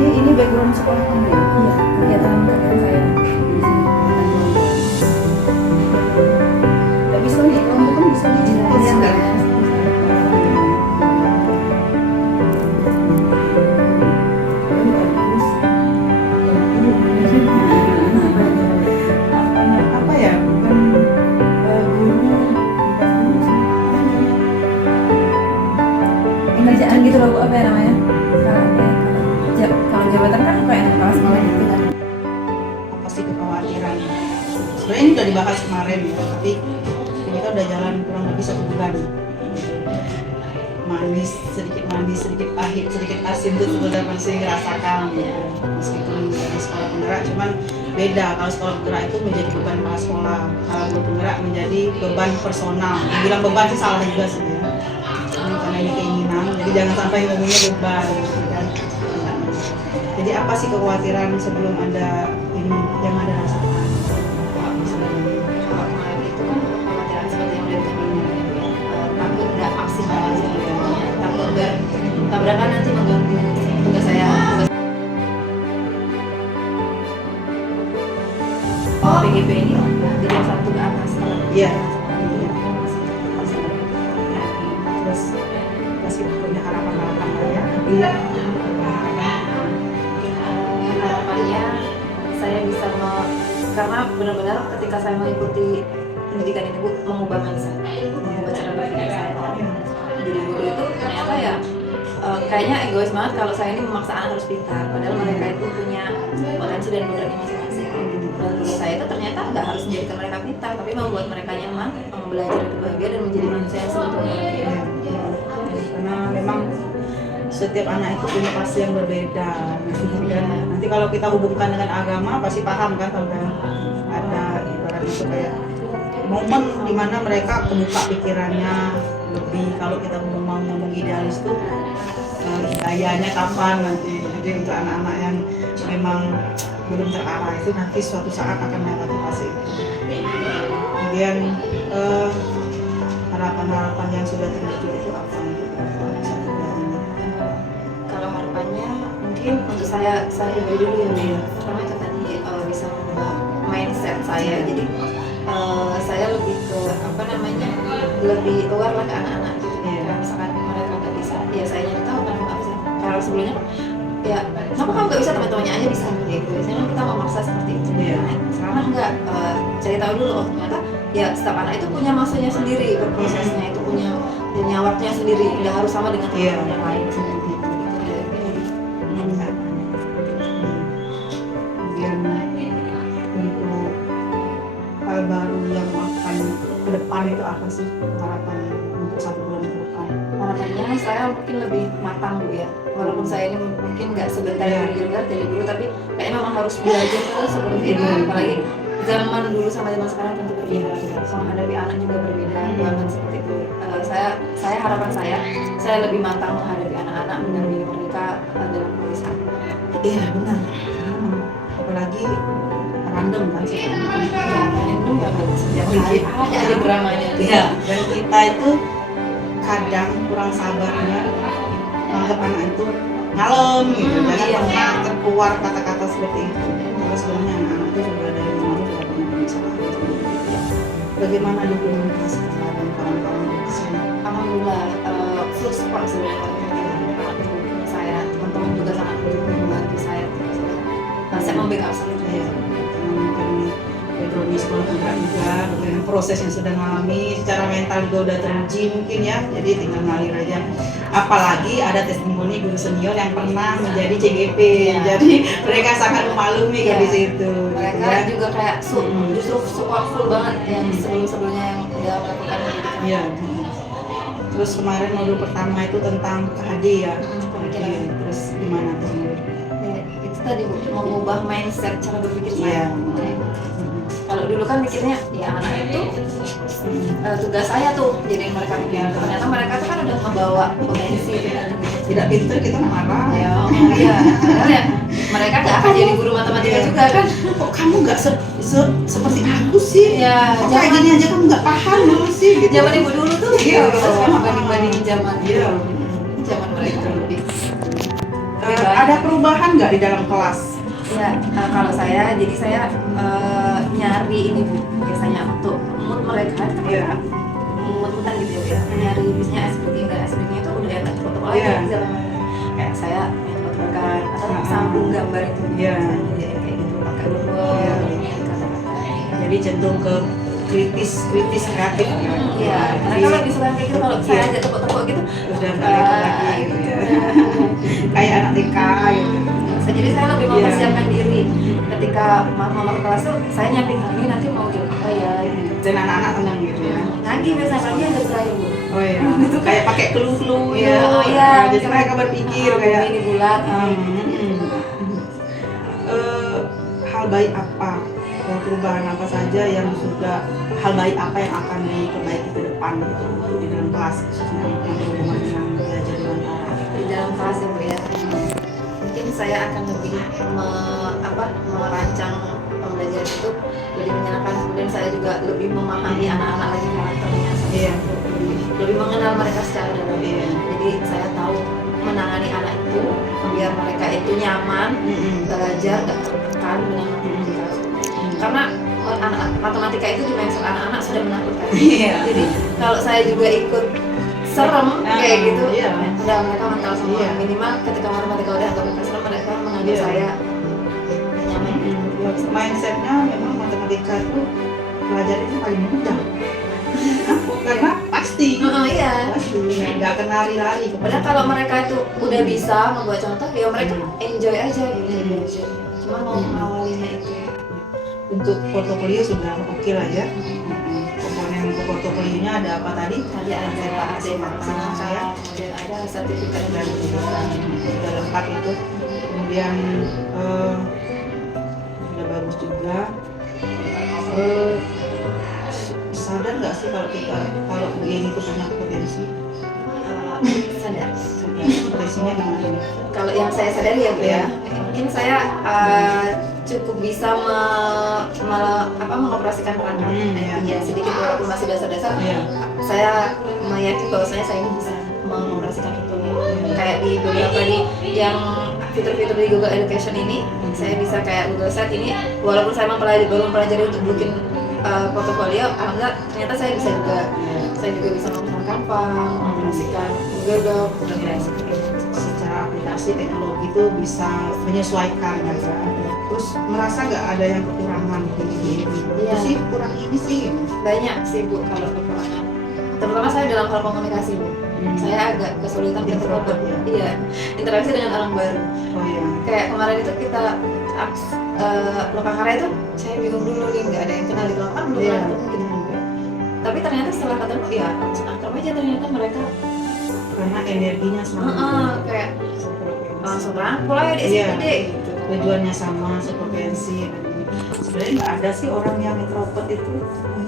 Ini background sekolah kamu ya? Iya, kegiatan saya di sini. Nggak bisa nih, kamu kan bisa dijelasin nggak? Apa ya? Bukan guru, kerjaan gitu loh Bu, apa ya namanya? Kalau jabatan kan kayak kepala sekolah gitu kan. Apa sih kekhawatiran? Sebenarnya ini udah dibahas kemarin ya, tapi kita udah jalan kurang lebih 1 bulan. Manis, sedikit pahit, sedikit asin itu sudah masih rasakan ya. Meskipun di sekolah penggerak, cuman beda. Kalau sekolah penggerak itu menjadi beban kepala sekolah, kalau guru penggerak menjadi beban personal. Dibilang beban sih salah juga sih ya. Karena ini keinginan, jadi jangan sampai ngomongnya beban gitu kan. Jadi apa sih kekhawatiran sebelum ada ini yang ada rasakan? Kalau kemarin itu kan kekhawatiran seperti yang udah tadi, takut nggak maksimal aja, takut bertabrakan nanti mengganggu tugas saya. PGP ini dari yang 1 ke atas. Iya. Terus masih punya harapan-harapan ya? Iya. Harapannya saya bisa karena benar-benar ketika saya mengikuti pendidikan ini Bu, mengubah mindset, mengubah cara berpikir saya. Jadi guru itu ternyata ya kayaknya egois banget kalau saya ini memaksa anak harus pintar, padahal mereka itu punya potensi dan kodratnya masing-masing. Dan tugas saya itu ternyata nggak harus menjadikan mereka pintar, tapi membuat mereka nyaman, belajar itu bahagia dan menjadi manusia yang sebetulnya. Karena memang setiap anak itu punya pasti yang berbeda. Dan nanti kalau kita hubungkan dengan agama pasti paham kan, kalau ada ibarat itu kayak momen dimana mereka kebuka pikirannya lebih. Kalau kita mau ngomong idealis tuh hidayahnya kapan nanti. Jadi untuk anak-anak yang memang belum terarah itu nanti suatu saat akan melewati fase itu. Kemudian harapan-harapan yang sudah terwujud itu apa? Kalau harapannya mungkin untuk saya pribadi dulu ya, pertama itu tadi bisa mengubah mindset saya. Jadi saya lebih ke lebih aware lah ke anak-anak gitu. Kalau misalkan mereka nggak bisa, ya saya nyari tahu kan nggak bisa. Kalau sebelumnya ya kenapa kamu nggak bisa, teman-temannya aja bisa gitu. Biasanya kita memaksa seperti itu. Nah, sekarang enggak, cari tahu dulu, oh ternyata ya setiap anak itu punya masanya sendiri, berprosesnya itu punya waktunya sendiri, nggak harus sama dengan teman-teman yang lain. Kemudian untuk hal baru yang akan ke depan itu apa sih harapannya untuk 1 bulan ke depan? Harapannya saya mungkin lebih matang Bu ya, walaupun saya ini mungkin nggak sebentar jadi guru, tapi kayaknya memang harus belajar terus seperti itu. Apalagi zaman dulu sama zaman sekarang tentu berbeda, menghadapi anak juga berbeda banget seperti itu. Saya harapan saya lebih matang menghadapi anak-anak, mendampingi mereka dalam tulisan. Iya benar. Apalagi random kan sih. Itu banget setiap hari ada dramanya. Iya. Dan kita itu kadang kurang sabarnya menganggap anak itu ngalem gitu. Jangan pernah terkeluar kata-kata seperti itu. Karena sebenarnya anak-anak itu sudah dari rumah sudah punya permasalahan. Bagaimana dukungan kasih dan kawan-kawan di sini? Alhamdulillah, full support sebenarnya. Saya, teman-teman juga sangat membantu saya. Nah, saya membackup saya. Karena mungkin background di sekolah juga dengan proses yang sudah mengalami, secara mental juga udah teruji mungkin ya, jadi tinggal ngalir aja. Apalagi ada testimoni guru senior yang pernah menjadi CGP, jadi mereka sangat memaklumi kan di situ. Mereka ya. juga kayak justru supportful banget yang sebelum-sebelumnya yang udah melakukan pendidikan. Iya. Terus kemarin modul pertama itu tentang KHD ya. Pemikiran. Terus gimana tuh? Ya, itu tadi Bu, mengubah mindset cara berpikir Iya. saya. Kalau dulu kan mikirnya ya anak itu tugas saya tuh jadiin mereka mikir. Ternyata mereka tuh kan udah membawa potensi Tidak pintar kita marah. ya, iya. Padahal ya mereka nggak akan jadi guru matematika juga kan. Kok kamu nggak seperti aku sih? Ya, Kok kayak gini aja kamu nggak paham dulu sih? Gitu. zaman ibu dulu tuh Iya. kita sekarang banding-bandingin zaman Iya. zaman mereka lebih. Ada perubahan nggak di dalam kelas? Ya, kalau saya, jadi saya nyari ini Bu, biasanya untuk mood mereka, Iya. mood-moodan gitu ya Bu ya. Nyari biasanya SPG, enggak SPG itu udah yang foto Iya. aja di dalam. Kayak saya fotokan atau sambung gambar itu. Iya. Jadi kayak gitu, pakai word, Iya. kata-kata. Jadi cenderung ke kritis kreatif ya. Iya, mereka lebih suka kayak gitu kalau saya aja tepuk-tepuk gitu. Udah balik lagi gitu ya. Kayak anak TK gitu. Jadi saya lebih Iya. mempersiapkan diri ketika mama ke kelas tuh saya nyiapin ini nanti mau jawab apa ya gitu. Dan anak-anak tenang gitu ya. Nagih biasanya pagi ada terakhir Bu. Oh iya. Kayak pakai clue-clue Iya, gitu. oh iya. Jadi mereka berpikir Bumi kayak ini bulat. hal baik apa, perubahan apa saja yang sudah, hal baik apa yang akan diperbaiki ke depan gitu untuk di dalam kelas khususnya yang berhubungan dengan belajar di antara. Di dalam kelas ya Bu ya. Mungkin saya akan lebih merancang pembelajaran itu lebih menyenangkan, kemudian saya juga lebih memahami anak-anak lagi karakternya Iya. lebih mengenal mereka secara dalam. Iya. Jadi saya tahu menangani anak itu biar mereka itu nyaman belajar, gak tertekan dengan matematika. Karena anak matematika itu dimensi anak-anak sudah menakutkan. Iya. Jadi kalau saya juga ikut serem kayak gitu, Iya. udah mereka mental semua. Iya. Minimal ketika matematika udah anggap mereka serem, mereka menganggap Iya. saya nyaman. Mindsetnya memang matematika itu pelajaran itu paling mudah. Karena pasti. Iya. Pasti. Nggak akan lari-lari. Padahal kalau mereka itu udah bisa membuat contoh, ya mereka enjoy aja gitu. Cuma mau mengawalinya itu. Untuk portofolio sudah oke lah ya. Komponen untuk portofolionya ada apa tadi? Tadi ada Sama saya. kemudian ada sertifikat Dan sudah lengkap itu. Kemudian sudah bagus juga. Sadar nggak sih kalau UGM itu punya potensi? sadar. Potensinya gimana? Kalau yang saya sadari ya Bu ya, mungkin saya cukup bisa mengoperasikan peran ya sedikit walaupun masih dasar-dasar. Saya meyakini bahwasanya saya ini bisa mengoperasikan itu. Kayak di beberapa yang fitur-fitur di Google Education ini, saya bisa kayak Google Sheet ini, walaupun saya belum mempelajari untuk bikin portofolio, alhamdulillah ternyata saya bisa juga. Saya juga bisa menggunakan Canva, mengoperasikan Google Doc, Secara aplikasi teknologi itu bisa menyesuaikan ya. Terus merasa nggak ada yang kekurangan di ini? Iya. Sih kurang ini sih. banyak sih Bu kalau kekurangan. Terutama saya dalam hal komunikasi Bu. Saya agak kesulitan Introvert, ya? Iya, interaksi dengan orang baru. Oh iya. Kayak kemarin itu kita loka karya itu saya bingung dulu nih, nggak ada yang kenal gitu kan belum Iya. pernah ketemu gitu. Tapi ternyata setelah ketemu ya akrab aja ternyata mereka Karena energinya sama. kayak langsung rangkul aja di Iya. SD gitu. Tujuannya sama, sefrekuensi. Sebenarnya nggak ada sih orang yang introvert itu.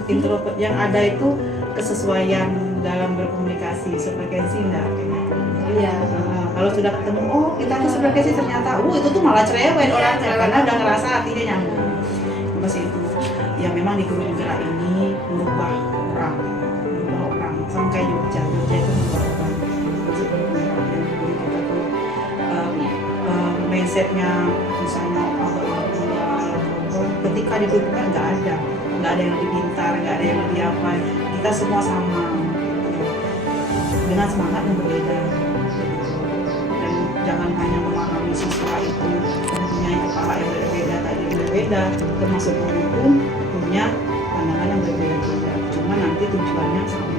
Introvert yang ada itu kesesuaian dalam berkomunikasi, sefrekuensi enggak kayak gitu. Iya. Kalau sudah ketemu, oh kita tuh sefrekuensi, ternyata itu tuh malah cerewet orangnya karena udah ngerasa hatinya nyambung. Masih itu. Ya memang di guru gerak ini merubah orang, sama kayak Jogja itu merubah orang. Jadi kita tuh mindsetnya misalnya ketika di grupnya nggak ada yang lebih pintar, nggak ada yang lebih apa, kita semua sama dengan semangat yang berbeda. Dan jangan hanya memahami siswa itu mempunyai kepala yang berbeda, tadi berbeda, termasuk guru pun punya tujuannya sama